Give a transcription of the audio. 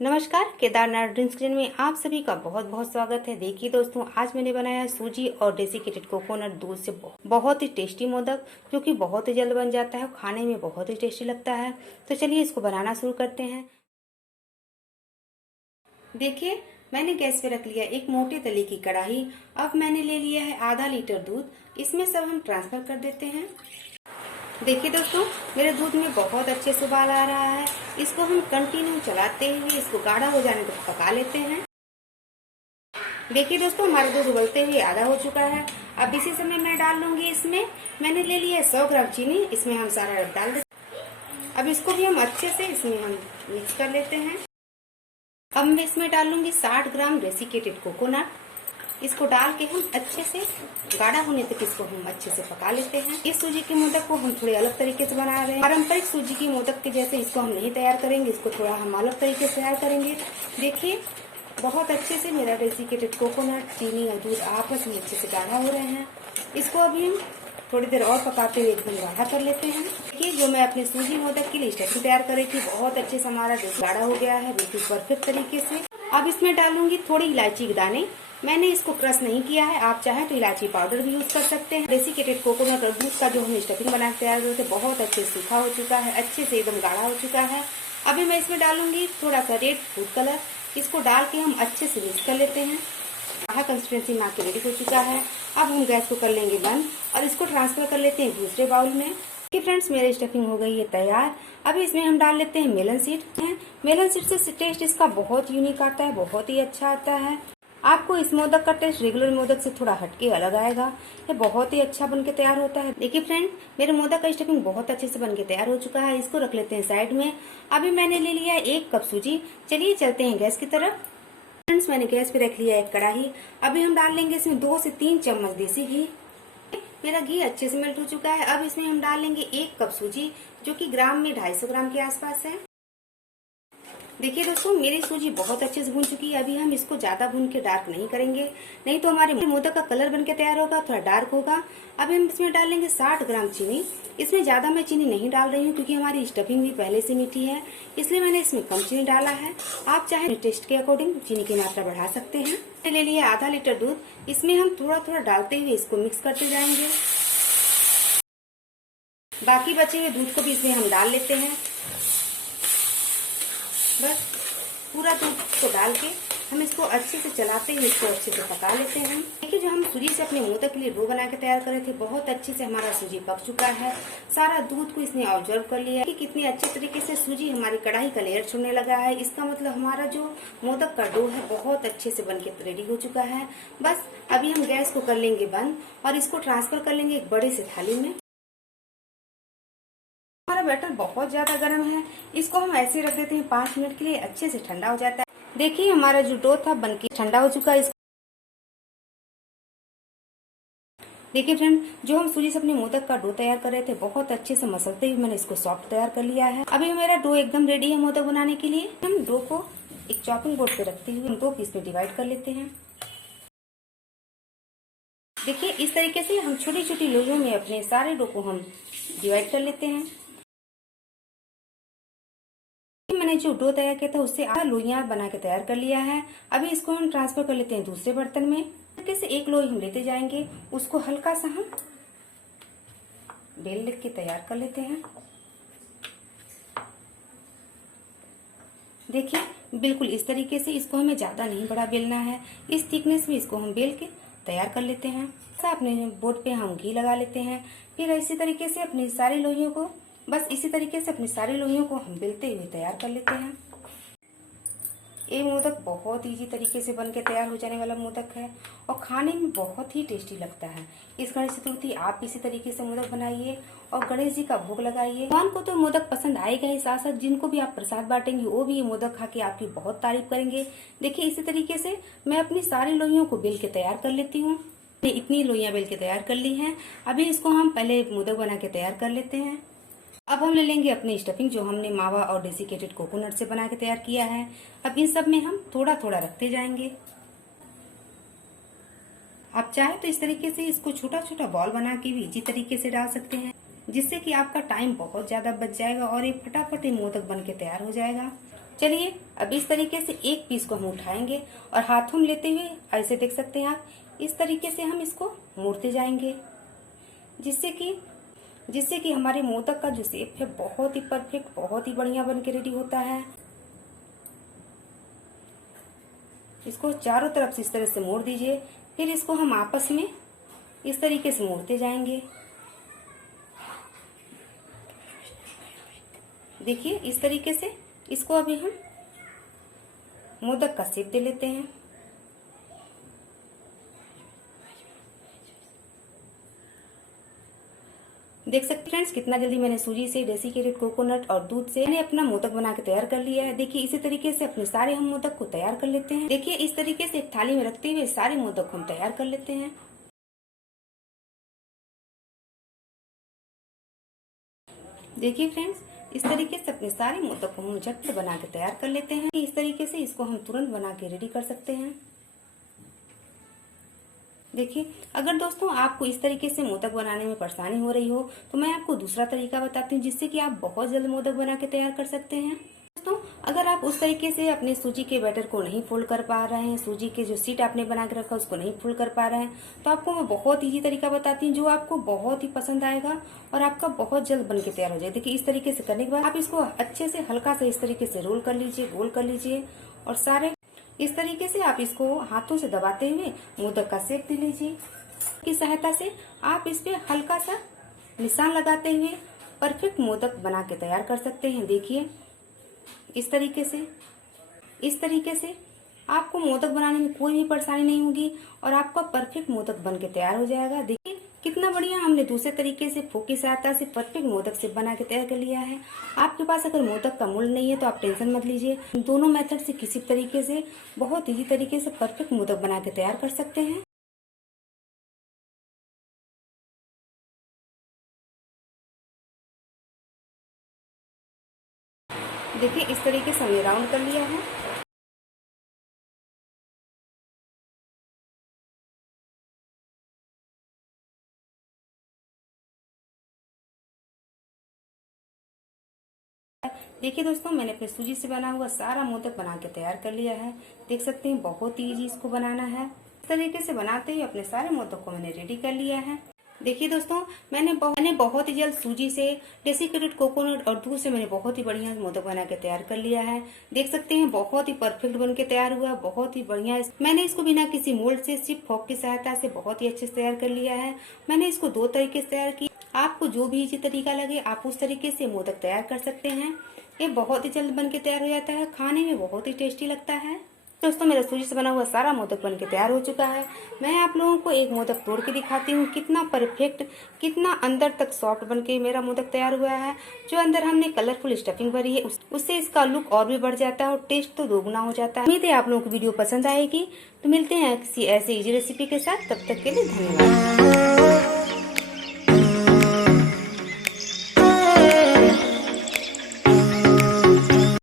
नमस्कार, Kedarnath dreams kitchen में आप सभी का बहुत बहुत स्वागत है। देखिए दोस्तों, आज मैंने बनाया है सूजी और डेसिकेटेड कोकोनट दूध से बहुत ही टेस्टी मोदक, जो कि बहुत ही जल्द बन जाता है और खाने में बहुत ही टेस्टी लगता है। तो चलिए इसको बनाना शुरू करते हैं। देखिए, मैंने गैस पे रख लिया एक मोटे तले की कढ़ाई। अब मैंने ले लिया है आधा लीटर दूध, इसमें सब हम ट्रांसफर कर देते हैं। देखिए दोस्तों, मेरे दूध में बहुत अच्छे से उबाल आ रहा है। इसको हम कंटिन्यू चलाते हुए इसको गाढ़ा हो जाने तक पका लेते हैं। देखिए दोस्तों, हमारा दूध उबलते हुए आधा हो चुका है। अब इसी समय मैं डाल लूंगी इसमें, मैंने ले लिया है 100 ग्राम चीनी। इसमें हम सारा रस डाल देते। अब इसको भी हम अच्छे से इसमें हम मिक्स कर लेते हैं। अब मैं इसमें डाल लूंगी 60 ग्राम डेसिकेटेड कोकोनट। इसको डाल के हम अच्छे से गाढ़ा होने तक इसको हम अच्छे से पका लेते हैं। इस सूजी के मोदक को हम थोड़े अलग तरीके से बना रहे हैं। पारंपरिक सूजी की मोदक के जैसे इसको हम नहीं तैयार करेंगे, इसको थोड़ा हम अलग तरीके से तैयार करेंगे। देखिए, बहुत अच्छे से मेरा डेसिकेटेड कोकोनट, चीनी और दूध आपस में अच्छे से गाढ़ा हो रहे हैं। इसको अभी हम थोड़ी देर और पकाते हुए एकदम गाढ़ा कर लेते हैं। देखिए, जो मैं अपने सूजी मोदक के लिए स्टफिंग तैयार कर रही थी, बहुत अच्छे से हमारा गाढ़ा हो गया है, बिल्कुल परफेक्ट तरीके से। अब इसमें डालूंगी थोड़ी इलायची के दाने। मैंने इसको क्रश नहीं किया है, आप चाहें तो इलायची पाउडर भी यूज कर सकते हैं। डेसिकेटेड कोकोनट और दूध का जो हमने स्टफिंग बना के तैयार किया था, बहुत अच्छे से सूखा हो चुका है, अच्छे से एकदम गाढ़ा हो चुका है। अभी मैं इसमें डालूंगी थोड़ा सा रेड फूड कलर। इसको डाल के हम अच्छे से मिक्स कर लेते हैं। गाढ़ा कंसिस्टेंसी में आके रेडी हो चुका है। अब हम गैस को कर लेंगे बंद और इसको ट्रांसफर कर लेते हैं दूसरे बाउल में। फ्रेंड्स, मेरी स्टफिंग हो गई है तैयार। अभी इसमें हम डाल लेते हैं मेलन सीड। मेलन सीड से टेस्ट इसका बहुत यूनिक आता है, बहुत ही अच्छा आता है। आपको इस मोदक का टेस्ट रेगुलर मोदक से थोड़ा हटके अलग आएगा। ये बहुत ही अच्छा बनके तैयार होता है। देखिए फ्रेंड, मेरे मोदक का स्टफिंग बहुत अच्छे से बनके तैयार हो चुका है। इसको रख लेते हैं साइड में। अभी मैंने ले लिया है 1 कप सूजी। चलिए चलते हैं गैस की तरफ। फ्रेंड्स, मैंने गैस पे रख लिया एक कढ़ाई। अभी हम डाल लेंगे इसमें 2 से 3 चम्मच देसी घी। मेरा घी अच्छे से मेल्ट हो चुका है। अब इसमें हम डाल लेंगे 1 कप सूजी, जो कि ग्राम में 250 ग्राम के आसपास है। देखिए दोस्तों, मेरी सूजी बहुत अच्छे से भून चुकी है। अभी हम इसको ज्यादा भून के डार्क नहीं करेंगे, नहीं तो हमारे मोदक का कलर बनके तैयार होगा, थोड़ा डार्क होगा। अभी हम इसमें डाल लेंगे 60 ग्राम चीनी। इसमें ज्यादा मैं चीनी नहीं डाल रही हूँ, क्योंकि हमारी स्टफिंग भी पहले से मीठी है, इसलिए मैंने इसमें कम चीनी डाला है। आप चाहे टेस्ट के अकॉर्डिंग चीनी की मात्रा बढ़ा सकते हैं। ले लिया आधा लीटर दूध। इसमें हम थोड़ा थोड़ा डालते हुए इसको मिक्स करते जाएंगे। बाकी बचे हुए दूध को भी इसमें हम डाल लेते हैं। बस पूरा दूध को डाल के हम इसको अच्छे से चलाते हुए इसको अच्छे से पका लेते हैं। देखिए, जो हम सूजी से अपने मोदक के लिए डो बना के तैयार करे थे, बहुत अच्छे से हमारा सूजी पक चुका है। सारा दूध को इसने ऑब्जर्व कर लिया है कि कितने अच्छे तरीके से सूजी हमारी कढ़ाई का लेयर छोड़ने लगा है। इसका मतलब हमारा जो मोदक का डो है, बहुत अच्छे से बन के रेडी हो चुका है। बस अभी हम गैस को कर लेंगे बंद और इसको ट्रांसफर कर लेंगे एक बड़े से थाली में। हमारा बैटर बहुत ज्यादा गर्म है, इसको हम ऐसे रख देते हैं 5 मिनट के लिए, अच्छे से ठंडा हो जाता है। देखिए, हमारा जो डो था बनके ठंडा हो चुका है। देखिए फ्रेंड, जो हम सूजी से अपने मोदक का डो तैयार कर रहे थे, बहुत अच्छे से मसलते हुए मैंने इसको सॉफ्ट तैयार कर लिया है। अभी मेरा डो एकदम रेडी है मोदक बनाने के लिए। हम डो को एक चॉपिंग बोर्ड पे रखते हुए हम 2 पीस में डिवाइड कर लेते हैं। देखिए, इस तरीके से हम छोटी छोटी लोइयों में अपने सारे डो को हम डिवाइड कर लेते हैं। मैंने जो डो तैयार किया था, उससे आधा लोइयां बना के तैयार कर लिया है। अभी इसको हम ट्रांसफर कर लेते हैं दूसरे बर्तन में। तरीके से एक लोई हम लेते जाएंगे, उसको हल्का सा हम बेल के तैयार कर लेते हैं। देखिए, बिल्कुल इस तरीके से इसको हमें ज्यादा नहीं बड़ा बेलना है, इस थिकनेस में इसको हम बेल के तैयार कर लेते हैं। अपने बोर्ड पे हम घी लगा लेते हैं। फिर इसी तरीके से अपनी सारी लोइयों को हम बेलते हुए तैयार कर लेते हैं। ये मोदक बहुत इजी तरीके से बनके तैयार हो जाने वाला मोदक है और खाने में बहुत ही टेस्टी लगता है। इस गणेश चतुर्थी आप इसी तरीके से मोदक बनाइए और गणेश जी का भोग लगाइए। भगवान को तो मोदक पसंद आएगा ही, साथ साथ जिनको भी आप प्रसाद बांटेंगे वो भी ये मोदक खा के आपकी बहुत तारीफ करेंगे। देखिए, इसी तरीके से मैं अपनी सारी लोइयों को बेल के तैयार कर लेती हूँ। इतनी लोइयां बेल के तैयार कर ली हैं। अभी इसको हम पहले मोदक बना के तैयार कर लेते हैं। अब हम ले लेंगे अपनी स्टफिंग, जो हमने मावा और डेसिकेटेड कोकोनट से बना के तैयार किया है। अब इन सब में हम थोड़ा थोड़ा रखते जाएंगे। आप चाहे तो इस तरीके से इसको छोटा छोटा बॉल बना के भी इजी तरीके से डाल सकते हैं, जिससे कि आपका टाइम बहुत ज्यादा बच जाएगा और ये फटाफट मोदक बन के तैयार हो जाएगा। चलिए अब इस तरीके से एक पीस को हम उठाएंगे और हाथों में लेते हुए ऐसे देख सकते हैं आप, इस तरीके से हम इसको मोड़ते जाएंगे, जिससे कि हमारे मोदक का जो शेप है बहुत ही परफेक्ट, बहुत ही बढ़िया बन के रेडी होता है। इसको चारों तरफ से इस तरह से मोड़ दीजिए, फिर इसको हम आपस में इस तरीके से मोड़ते जाएंगे। देखिए इस तरीके से इसको अभी हम मोदक का शेप दे लेते हैं। देख सकते हैं फ्रेंड्स कितना जल्दी मैंने सूजी से, डेसिकेटेड कोकोनट और दूध से मैंने अपना मोदक बना के तैयार कर लिया है। देखिए इसी तरीके से अपने सारे हम मोदक को तैयार कर लेते हैं। देखिए इस तरीके से एक थाली में रखते हुए सारे मोदक को हम तैयार कर लेते हैं। देखिए फ्रेंड्स इस तरीके से अपने सारे मोदक को हम झटपट बना के तैयार कर लेते हैं। इस तरीके से इसको हम तुरंत बना के रेडी कर सकते हैं। देखिए अगर दोस्तों आपको इस तरीके से मोदक बनाने में परेशानी हो रही हो तो मैं आपको दूसरा तरीका बताती हूँ, जिससे कि आप बहुत जल्द मोदक बना के तैयार कर सकते हैं। दोस्तों अगर आप उस तरीके से अपने सूजी के बैटर को नहीं फोल्ड कर पा रहे हैं, सूजी के जो शीट आपने बना के रखा उसको नहीं फोल्ड कर पा रहे हैं, तो आपको मैं बहुत इजी तरीका बताती हूँ जो आपको बहुत ही पसंद आएगा और आपका बहुत जल्द बन के तैयार हो जाए। देखिए इस तरीके से करने के बाद आप इसको अच्छे से हल्का से इस तरीके से रोल कर लीजिए, गोल कर लीजिए और सारे इस तरीके से आप इसको हाथों से दबाते हुए मोदक का शेप दे लीजिए। की सहायता से आप इस पे हल्का सा निशान लगाते हुए परफेक्ट मोदक बना के तैयार कर सकते हैं। देखिए इस तरीके से आपको मोदक बनाने में कोई भी परेशानी नहीं होगी और आपका परफेक्ट मोदक बन के तैयार हो जाएगा। देखिए कितना बढ़िया हमने दूसरे तरीके से फोक की सहायता से परफेक्ट मोदक से बना के तैयार कर लिया है। आपके पास अगर मोदक का मोल्ड नहीं है तो आप टेंशन मत लीजिए, दोनों मेथड से किसी तरीके से बहुत इजी तरीके से परफेक्ट मोदक बना के तैयार कर सकते हैं। देखिए इस तरीके से हमने राउंड कर लिया है। देखिए दोस्तों मैंने अपने सूजी से बना हुआ सारा मोदक बना के तैयार कर लिया है। देख सकते हैं बहुत ही इजी इसको बनाना है। इस तरीके से बनाते ही अपने सारे मोदक को मैंने रेडी कर लिया है। देखिए दोस्तों मैंने बहुत ही जल्द सूजी से, डेसिकेटेड कोकोनट और दूध से मैंने बहुत ही बढ़िया मोदक बना के तैयार कर लिया है। देख सकते हैं बहुत ही परफेक्ट बन के तैयार हुआ, बहुत ही बढ़िया। मैंने इसको बिना किसी मोल्ड से सिर्फ फोक की सहायता से बहुत ही अच्छे से तैयार कर लिया है। मैंने इसको 2 तरीके से तैयार किया, आपको जो भी इजी तरीका लगे आप उस तरीके से मोदक तैयार कर सकते हैं। ये बहुत ही जल्द बन के तैयार हो जाता है, खाने में बहुत ही टेस्टी लगता है। दोस्तों मेरा सूजी से बना हुआ सारा मोदक बन के तैयार हो चुका है। मैं आप लोगों को एक मोदक तोड़ के दिखाती हूँ कितना परफेक्ट, कितना अंदर तक सॉफ्ट बन के मेरा मोदक तैयार हुआ है। जो अंदर हमने कलरफुल स्टफिंग भरी है उससे इसका लुक और भी बढ़ जाता है और टेस्ट तो दोगुना हो जाता है। उम्मीद है आप लोगों को वीडियो पसंद आएगी। तो मिलते हैं किसी ऐसे इजी रेसिपी के साथ, तब तक के लिए धन्यवाद।